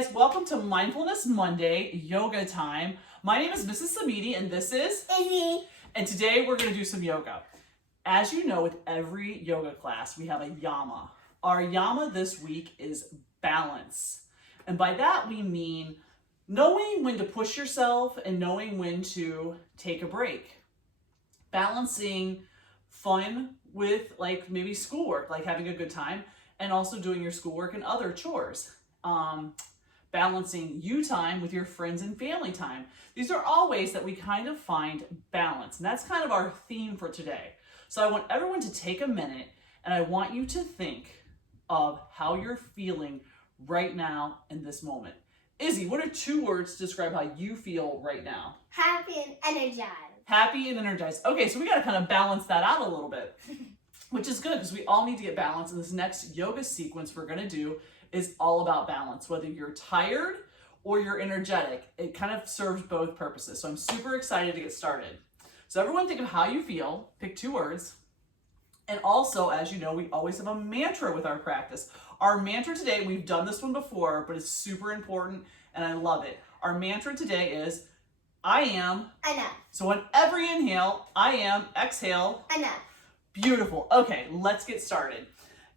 guys, welcome to Mindfulness Monday Yoga Time. My name is Mrs. Samiti and this is Izzy. And today we're going to do some yoga. As you know, with every yoga class, we have a Yama. Our Yama this week is balance. And by that we mean knowing when to push yourself and knowing when to take a break. Balancing fun with like maybe schoolwork, like having a good time, and also doing your schoolwork and other chores. Balancing you time with your friends and family time. These are all ways that we kind of find balance. And that's kind of our theme for today. So I want everyone to take a minute and I want you to think of how you're feeling right now in this moment. Izzy, what are 2 words to describe how you feel right now? Happy and energized. Happy and energized. Okay, so we got to kind of balance that out a little bit, which is good because we all need to get balance. And this next yoga sequence we're going to do is all about balance. Whether you're tired or you're energetic, it kind of serves both purposes. So I'm super excited to get started. So everyone think of how you feel, pick 2 words. And also, as you know, we always have a mantra with our practice. Our mantra today, we've done this one before, but it's super important and I love it. Our mantra today is, I am. Enough. So on every inhale, I am, exhale. Enough. Beautiful. Okay, let's get started.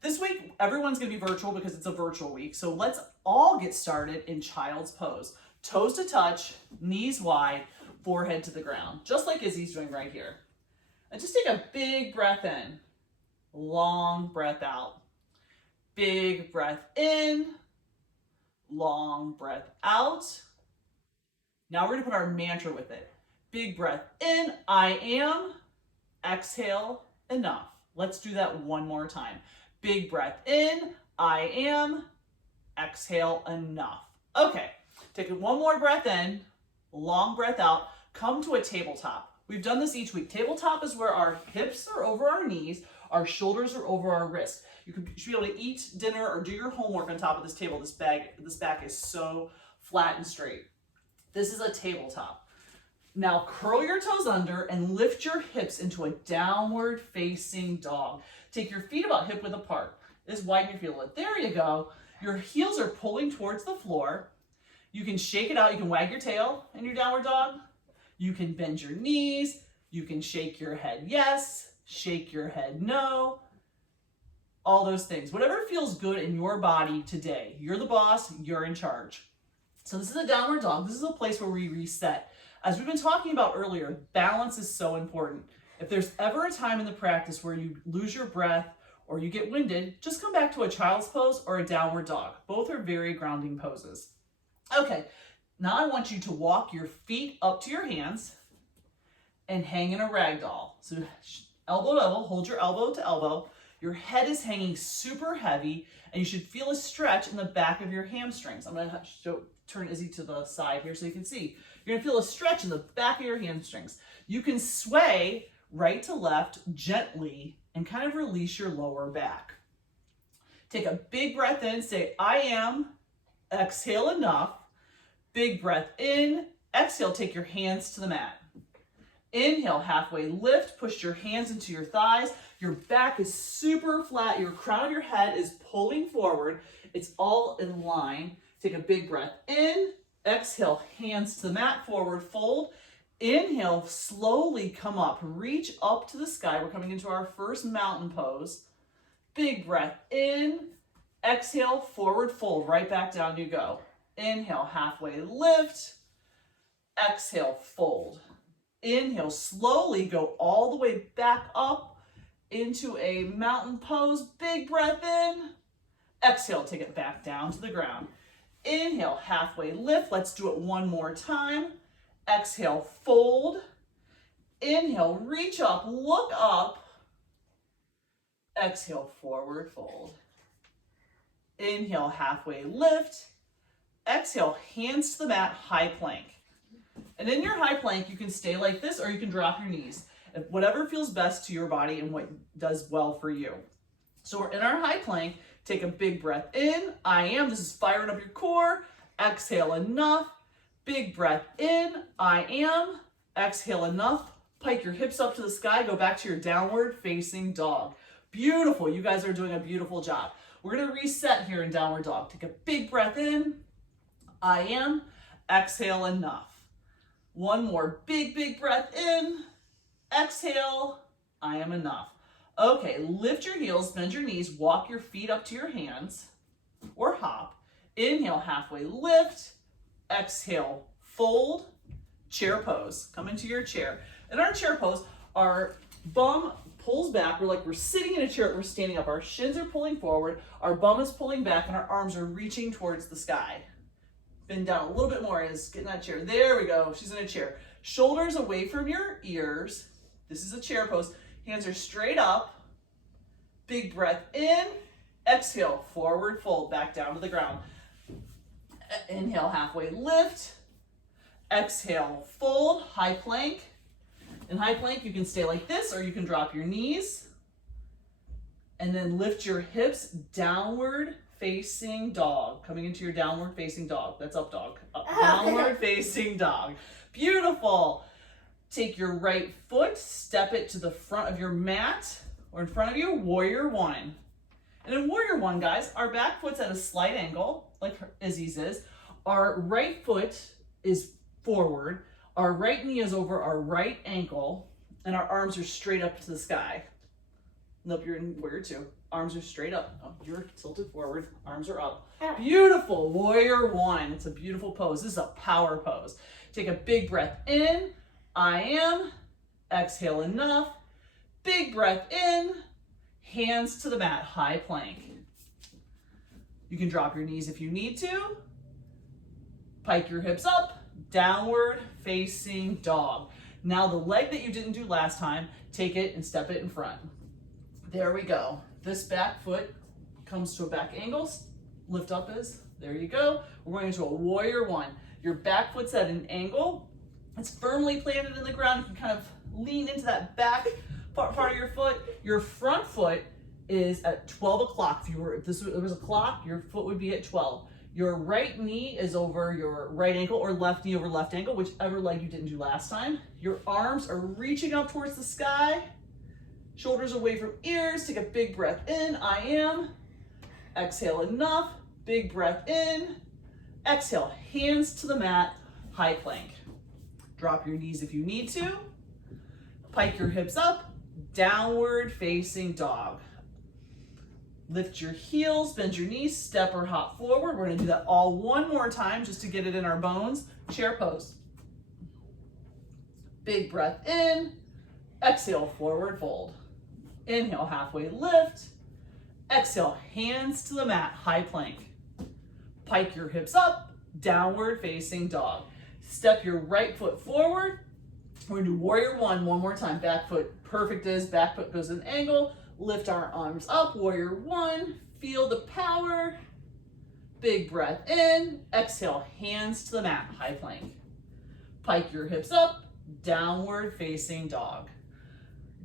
This week, everyone's going to be virtual because it's a virtual week. So let's all get started in child's pose. Toes to touch, knees wide, forehead to the ground. Just like Izzy's doing right here. And just take a big breath in. Long breath out. Big breath in. Long breath out. Now we're going to put our mantra with it. Big breath in, I am. Exhale, enough. Let's do that one more time. Big breath in, I am. Exhale, enough. Okay, take one more breath in, long breath out. Come to a tabletop. We've done this each week. Tabletop is where our hips are over our knees, our shoulders are over our wrists. You should be able to eat dinner or do your homework on top of this table. This back is so flat and straight. This is a tabletop. Now curl your toes under and lift your hips into a downward facing dog. Take your feet about hip width apart. Just widen your feet a little. There you go. Your heels are pulling towards the floor. You can shake it out. You can wag your tail in your downward dog. You can bend your knees. You can shake your head yes, shake your head no. All those things. Whatever feels good in your body today. You're the boss. You're in charge. So this is a downward dog. This is a place where we reset. As we've been talking about earlier, balance is so important. If there's ever a time in the practice where you lose your breath or you get winded, just come back to a child's pose or a downward dog. Both are very grounding poses. Okay, now I want you to walk your feet up to your hands and hang in a ragdoll. So elbow to elbow, hold your elbow to elbow. Your head is hanging super heavy and you should feel a stretch in the back of your hamstrings. I'm gonna turn Izzy to the side here so you can see. You're gonna feel a stretch in the back of your hamstrings. You can sway right to left gently and kind of release your lower back. Take a big breath in, say, I am, exhale enough. Big breath in, exhale, take your hands to the mat. Inhale, halfway lift, push your hands into your thighs. Your back is super flat, your crown of your head is pulling forward. It's all in line. Take a big breath in, exhale, hands to the mat, forward fold. Inhale, slowly come up, reach up to the sky. We're coming into our first mountain pose. Big breath in, exhale, forward fold, right back down you go. Inhale, halfway lift, exhale, fold. Inhale, slowly go all the way back up into a mountain pose. Big breath in, exhale, take it back down to the ground. Inhale, halfway lift. Let's do it one more time. Exhale, fold. Inhale, reach up, look up. Exhale, forward fold. Inhale, halfway lift. Exhale, hands to the mat, high plank. And in your high plank, you can stay like this or you can drop your knees. Whatever feels best to your body and what does well for you. So we're in our high plank. Take a big breath in. I am. This is firing up your core. Exhale enough. Big breath in. I am. Exhale enough. Pike your hips up to the sky. Go back to your downward facing dog. Beautiful. You guys are doing a beautiful job. We're going to reset here in downward dog. Take a big breath in. I am. Exhale, enough. One more big breath in. Exhale, I am enough. Okay, lift your heels, bend your knees, walk your feet up to your hands or hop. Inhale, halfway lift. Exhale, fold, chair pose. Come into your chair. In our chair pose, our bum pulls back. We're sitting in a chair, we're standing up. Our shins are pulling forward, our bum is pulling back, and our arms are reaching towards the sky. Bend down a little bit more as get in that chair. There we go, she's in a chair. Shoulders away from your ears. This is a chair pose. Hands are straight up. Big breath in. Exhale, forward fold, back down to the ground. Inhale, halfway lift. Exhale, fold, high plank. In high plank, you can stay like this or you can drop your knees. And then lift your hips, downward facing dog. Coming into your downward facing dog. That's up dog. Downward facing dog. Beautiful. Take your right foot, step it to the front of your mat or in front of you, warrior one. And in warrior one, guys, our back foot's at a slight angle, like Izzy's is. Our right foot is forward. Our right knee is over our right ankle, and our arms are straight up to the sky. Nope, you're in warrior two. Arms are straight up. Oh, you're tilted forward. Arms are up. Beautiful. Warrior one. It's a beautiful pose. This is a power pose. Take a big breath in. I am. Exhale, enough. Big breath in. Hands to the mat. High plank. You can drop your knees if you need to. Pike your hips up. Downward facing dog. Now the leg that you didn't do last time, take it and step it in front. There we go. This back foot comes to a back angle. Lift up is, there you go. We're going into a warrior one. Your back foot's at an angle. It's firmly planted in the ground. You can kind of lean into that back part of your foot. Your front foot is at 12 o'clock. If there was a clock, your foot would be at 12. Your right knee is over your right ankle or left knee over left ankle, whichever leg you didn't do last time. Your arms are reaching up towards the sky. Shoulders away from ears. Take a big breath in. I am. Exhale, enough. Big breath in. Exhale, hands to the mat. High plank. Drop your knees if you need to. Pike your hips up. Downward facing dog. Lift your heels, bend your knees, step or hop forward. We're gonna do that all one more time just to get it in our bones. Chair pose. Big breath in. Exhale, forward fold. Inhale, halfway lift. Exhale, hands to the mat, high plank. Pike your hips up, downward facing dog. Step your right foot forward. We're gonna do warrior one more time. Back foot, perfect is, back foot goes at an angle. Lift our arms up, warrior one. Feel the power. Big breath in. Exhale, hands to the mat, high plank. Pike your hips up, downward facing dog.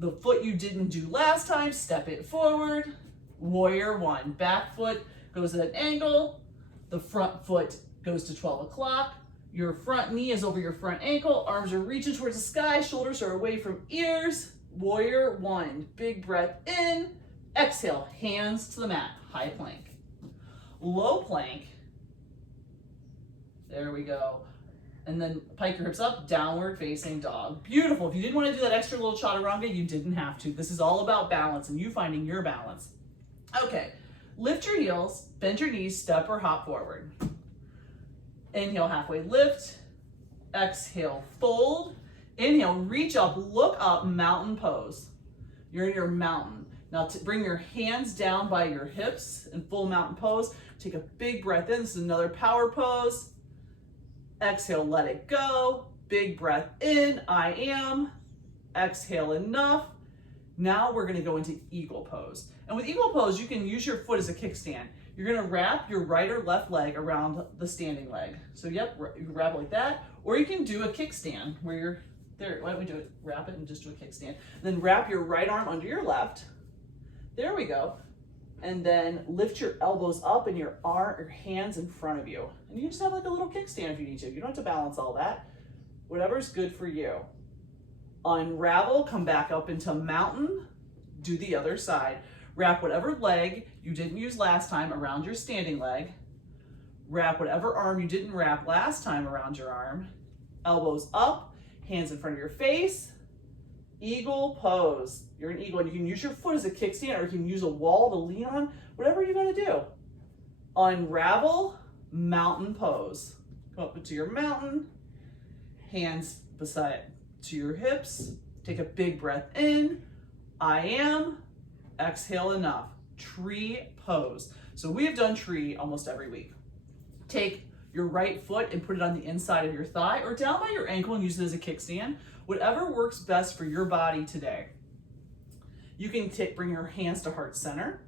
The foot you didn't do last time, step it forward. Warrior one. Back foot goes at an angle. The front foot goes to 12 o'clock. Your front knee is over your front ankle. Arms are reaching towards the sky. Shoulders are away from ears. Warrior one. Big breath in. Exhale, hands to the mat. High plank. Low plank. There we go. And then pike your hips up, downward facing dog. Beautiful. If you didn't want to do that extra little chaturanga, you didn't have to. This is all about balance and you finding your balance. Okay, lift your heels, bend your knees, step or hop forward. Inhale, halfway lift. Exhale, fold. Inhale, reach up, look up, mountain pose. You're in your mountain. Now bring your hands down by your hips in full mountain pose. Take a big breath in. This is another power pose. Exhale, let it go. Big breath in, I am. Exhale, enough. Now we're gonna go into eagle pose. And with eagle pose, you can use your foot as a kickstand. You're gonna wrap your right or left leg around the standing leg. So yep, you can wrap it like that. Or you can do a kickstand where you're, there, why don't we do it? Wrap it and just do a kickstand. Then wrap your right arm under your left. There we go. And then lift your elbows up and your hands in front of you. And you can just have like a little kickstand if you need to. You don't have to balance all that. Whatever's good for you. Unravel, come back up into mountain, do the other side. Wrap whatever leg you didn't use last time around your standing leg. Wrap whatever arm you didn't wrap last time around your arm. Elbows up, hands in front of your face. Eagle pose. You're an eagle, and you can use your foot as a kickstand, or you can use a wall to lean on, whatever you're gonna do. Unravel, mountain pose. Go up into your mountain, hands beside to your hips. Take a big breath in. I am. Exhale enough. Tree pose. So we have done tree almost every week. Take your right foot and put it on the inside of your thigh or down by your ankle and use it as a kickstand. Whatever works best for your body today. You can bring your hands to heart center.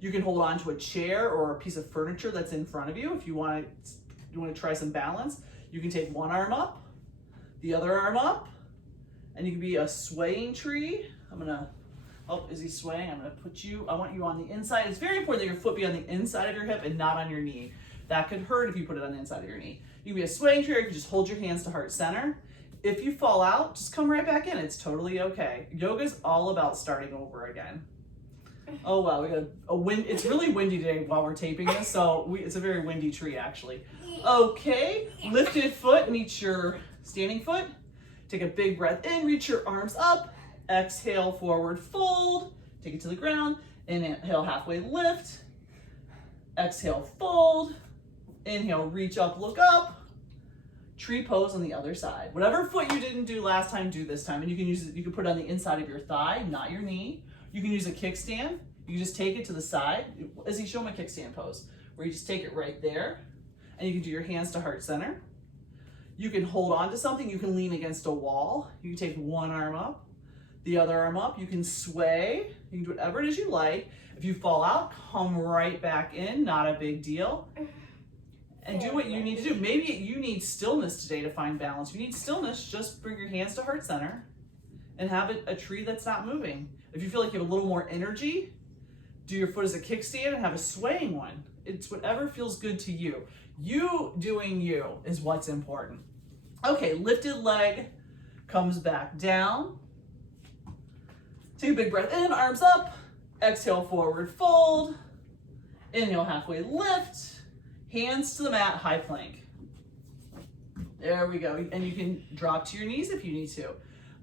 You can hold on to a chair or a piece of furniture that's in front of you if you want to try some balance. You can take one arm up, the other arm up, and you can be a swaying tree. Is he swaying? I want you on the inside. It's very important that your foot be on the inside of your hip and not on your knee. That could hurt if you put it on the inside of your knee. You can be a swaying tree, or you can just hold your hands to heart center. If you fall out, just come right back in. It's totally okay. Yoga's all about starting over again. Oh wow, we got a wind. It's really windy today while we're taping this, so it's a very windy tree actually. Okay, lifted foot meets your standing foot. Take a big breath in, reach your arms up. Exhale, forward fold. Take it to the ground. Inhale, halfway lift. Exhale, fold. Inhale, reach up, look up. Tree pose on the other side. Whatever foot you didn't do last time, do this time. And you can use it, you can put it on the inside of your thigh, not your knee. You can use a kickstand. You can just take it to the side. Izzy, show my kickstand pose, where you just take it right there. And you can do your hands to heart center. You can hold on to something. You can lean against a wall. You can take one arm up, the other arm up. You can sway. You can do whatever it is you like. If you fall out, come right back in. Not a big deal. And do what you need to do. Maybe you need stillness today to find balance. You need stillness, just bring your hands to heart center and have a tree that's not moving. If you feel like you have a little more energy, do your foot as a kickstand and have a swaying one. It's whatever feels good to you. You doing you is what's important. Okay, lifted leg comes back down. Take a big breath in, arms up. Exhale, forward fold. Inhale, halfway lift. Hands to the mat, high plank. There we go. And you can drop to your knees if you need to.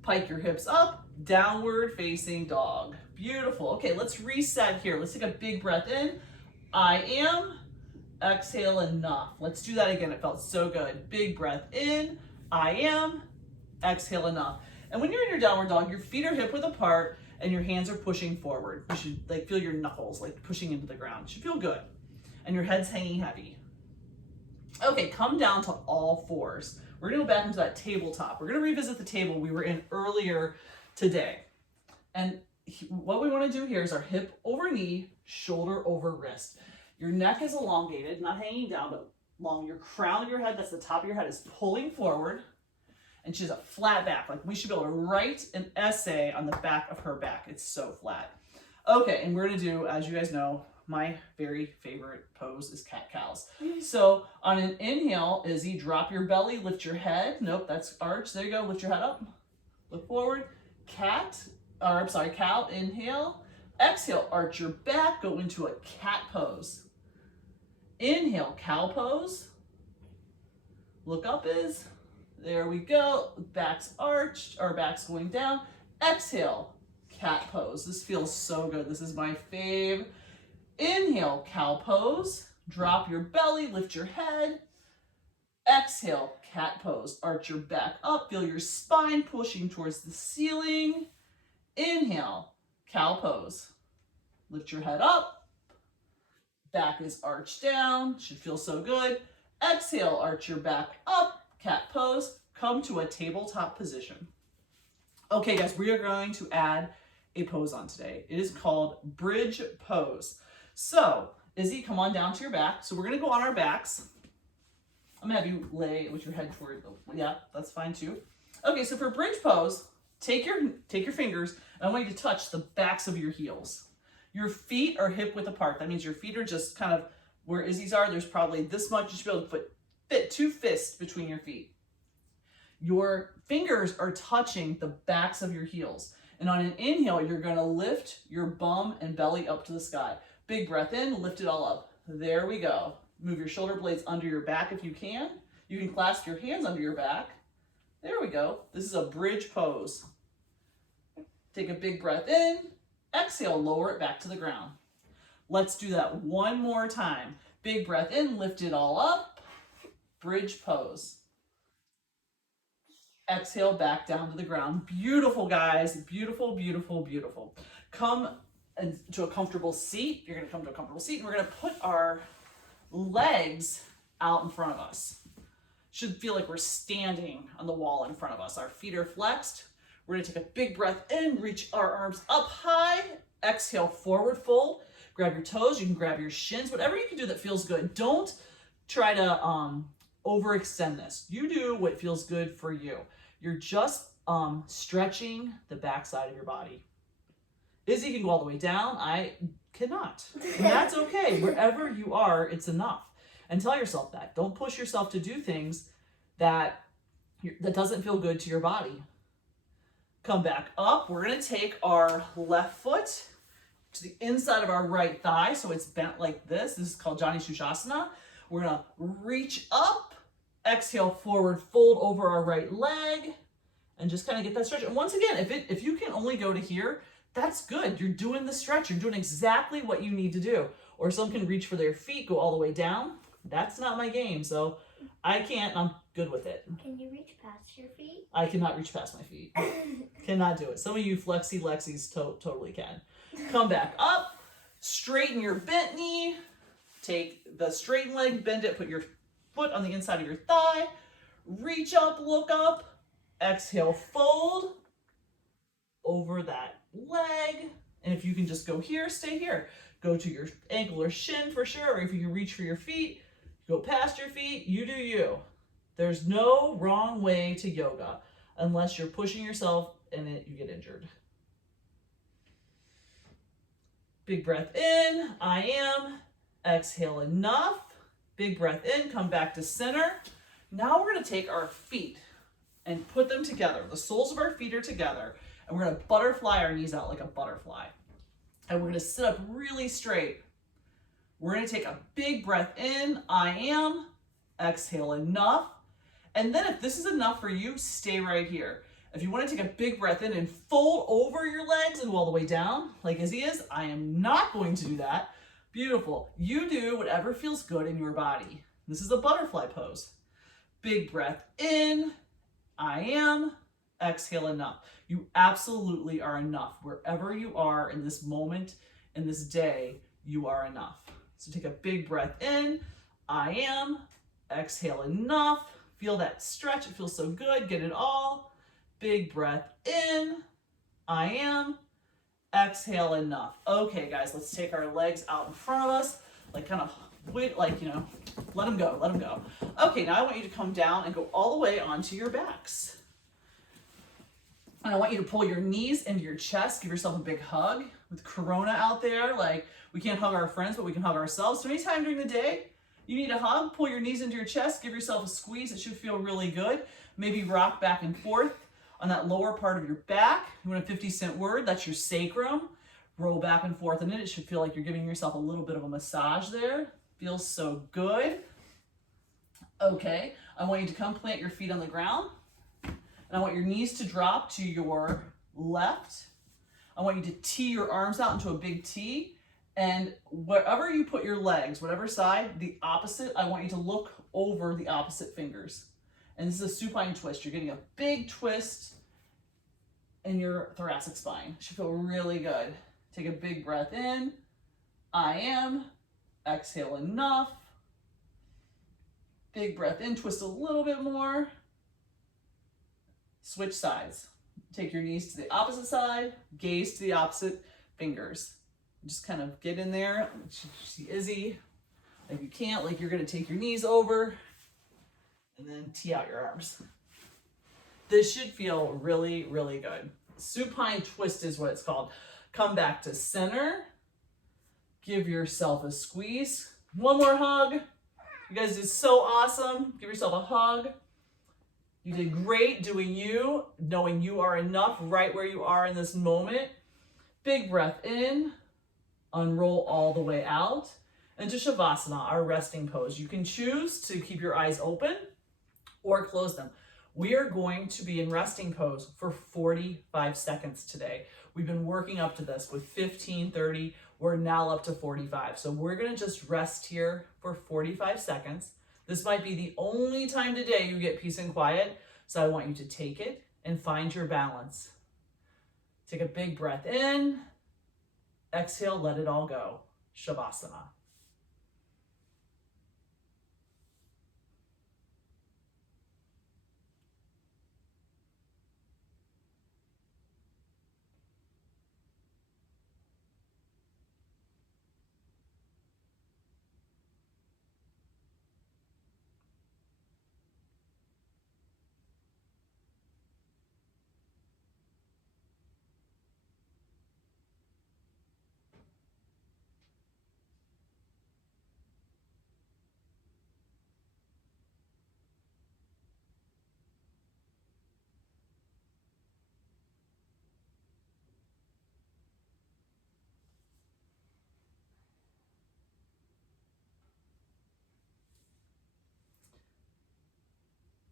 Pike your hips up, downward facing dog. Beautiful. Okay, let's reset here. Let's take a big breath in. I am. Exhale enough. Let's do that again. It felt so good. Big breath in. I am. Exhale enough. And when you're in your downward dog, your feet are hip width apart and your hands are pushing forward. You should feel your knuckles pushing into the ground. It should feel good. And your head's hanging heavy. Okay, come down to all fours. We're gonna go back into that tabletop. We're gonna revisit the table we were in earlier today. And what we wanna do here is our hip over knee, shoulder over wrist. Your neck is elongated, not hanging down, but long. Your crown of your head, that's the top of your head, is pulling forward. And she has a flat back. We should be able to write an essay on the back of her back. It's so flat. Okay, and we're gonna do, as you guys know, my very favorite pose is cat-cows. So on an inhale, Izzy, drop your belly, lift your head. Nope, that's arch. There you go, lift your head up. Look forward. Cow, inhale. Exhale, arch your back, go into a cat pose. Inhale, cow pose. Look up, Iz. There we go. Back's arched, our back's going down. Exhale, cat pose. This feels so good. This is my fave. Inhale, cow pose. Drop your belly, lift your head. Exhale, cat pose. Arch your back up. Feel your spine pushing towards the ceiling. Inhale, cow pose. Lift your head up. Back is arched down. Should feel so good. Exhale, arch your back up. Cat pose. Come to a tabletop position. Okay, guys, we are going to add a pose on today. It is called bridge pose. So, Izzy, come on down to your back. So we're gonna go on our backs. I'm gonna have you lay with your head toward yeah, that's fine too. Okay, so for bridge pose, take your fingers, and I want you to touch the backs of your heels. Your feet are hip width apart. That means your feet are just kind of where Izzy's are. There's probably this much. You should be able to fit 2 fists between your feet. Your fingers are touching the backs of your heels. And on an inhale, you're gonna lift your bum and belly up to the sky. Big breath in, lift it all up. There we go. Move your shoulder blades under your back if you can. You can clasp your hands under your back. There we go. This is a bridge pose. Take a big breath in. Exhale, lower it back to the ground. Let's do that one more time. Big breath in, lift it all up. Bridge pose. Exhale, back down to the ground. Beautiful, guys. Beautiful, beautiful, beautiful. Come to a comfortable seat. You're going to come to a comfortable seat, and we're going to put our legs out in front of us. Should feel like we're standing on the wall in front of us. Our feet are flexed. We're going to take a big breath in, reach our arms up high. Exhale, forward fold. Grab your toes. You can grab your shins. Whatever you can do that feels good. Don't try to overextend this. You do what feels good for you. You're just stretching the backside of your body. Izzy can go all the way down. I cannot. And that's okay. Wherever you are, it's enough. And tell yourself that. Don't push yourself to do things that doesn't feel good to your body. Come back up. We're going to take our left foot to the inside of our right thigh, so it's bent like this. This is called Jani Shushasana. We're going to reach up, exhale, forward fold over our right leg, and just kind of get that stretch. And once again, if you can only go to here, that's good. You're doing the stretch. You're doing exactly what you need to do. Or some can reach for their feet, go all the way down. That's not my game, so I can't. I'm good with it. Can you reach past your feet? I cannot reach past my feet. Cannot do it. Some of you flexi Lexis totally can. Come back up, straighten your bent knee, take the straightened leg, bend it, put your foot on the inside of your thigh, reach up, look up, exhale, fold over that leg. And if you can just go here, stay here. Go to your ankle or shin for sure, or if you can reach for your feet, go past your feet, you do you. There's no wrong way to yoga unless you're pushing yourself and you get injured. Big breath in, I am. Exhale, enough. Big breath in, come back to center. Now we're going to take our feet and put them together. The soles of our feet are together, and we're going to butterfly our knees out like a butterfly. And we're going to sit up really straight. We're going to take a big breath in, I am. Exhale, enough. And then if this is enough for you, stay right here. If you want to take a big breath in and fold over your legs and go all the way down, like Izzy is, I am not going to do that. Beautiful. You do whatever feels good in your body. This is a butterfly pose. Big breath in, I am. Exhale, enough. You absolutely are enough. Wherever you are in this moment, in this day, you are enough. So take a big breath in, I am. Exhale, enough. Feel that stretch. It feels so good. Get it all. Big breath in, I am. Exhale, enough. Okay, guys, let's take our legs out in front of us, like kind of wait, like, you know, let them go, let them go. Okay, now I want you to come down and go all the way onto your backs. And I want you to pull your knees into your chest. Give yourself a big hug. With Corona out there, like, we can't hug our friends, but we can hug ourselves. So anytime during the day you need a hug, pull your knees into your chest, give yourself a squeeze. It should feel really good. Maybe rock back and forth on that lower part of your back. You want a 50-cent word, that's your sacrum. Roll back and forth in it. It should feel like you're giving yourself a little bit of a massage there. Feels so good. Okay, I want you to come plant your feet on the ground. And I want your knees to drop to your left. I want you to tee your arms out into a big T. And wherever you put your legs, whatever side, the opposite, I want you to look over the opposite fingers. And this is a supine twist. You're getting a big twist in your thoracic spine. It should feel really good. Take a big breath in. I am. Exhale, enough. Big breath in, twist a little bit more. Switch sides. Take your knees to the opposite side, gaze to the opposite fingers. Just kind of get in there. See Izzy. If you can't, like, you're going to take your knees over and then tee out your arms. This should feel really, really good. Supine twist is what it's called. Come back to center. Give yourself a squeeze. One more hug. You guys did so awesome. Give yourself a hug. You did great doing you, knowing you are enough right where you are in this moment. Big breath in. Unroll all the way out. into Shavasana, our resting pose. You can choose to keep your eyes open or close them. We are going to be in resting pose for 45 seconds today. We've been working up to this with 15, 30, we're now up to 45. So we're gonna just rest here for 45 seconds. This might be the only time today you get peace and quiet. So I want you to take it and find your balance. Take a big breath in, exhale, let it all go. Shavasana.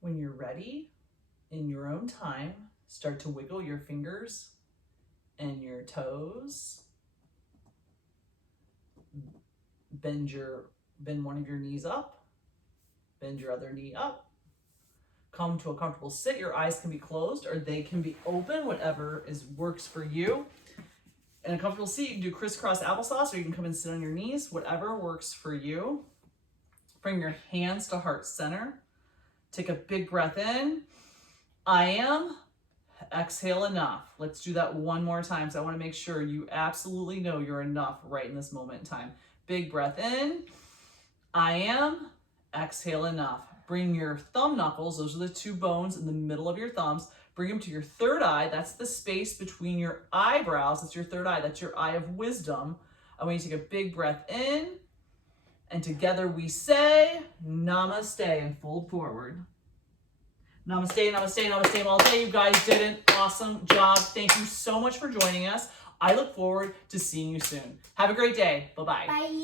When you're ready, in your own time, start to wiggle your fingers and your toes. Bend one of your knees up. Bend your other knee up. Come to a comfortable sit. Your eyes can be closed or they can be open, whatever works for you. In a comfortable seat, you can do crisscross applesauce, or you can come and sit on your knees, whatever works for you. Bring your hands to heart center. Take a big breath in. I am. Exhale, enough. Let's do that one more time. So I want to make sure you absolutely know you're enough right in this moment in time. Big breath in. I am. Exhale, enough. Bring your thumb knuckles, those are the two bones in the middle of your thumbs. Bring them to your third eye. That's the space between your eyebrows. That's your third eye. That's your eye of wisdom. I want you to take a big breath in. And together we say, namaste, and fold forward. Namaste, namaste, namaste all day. You guys did an awesome job. Thank you so much for joining us. I look forward to seeing you soon. Have a great day. Bye-bye. Bye.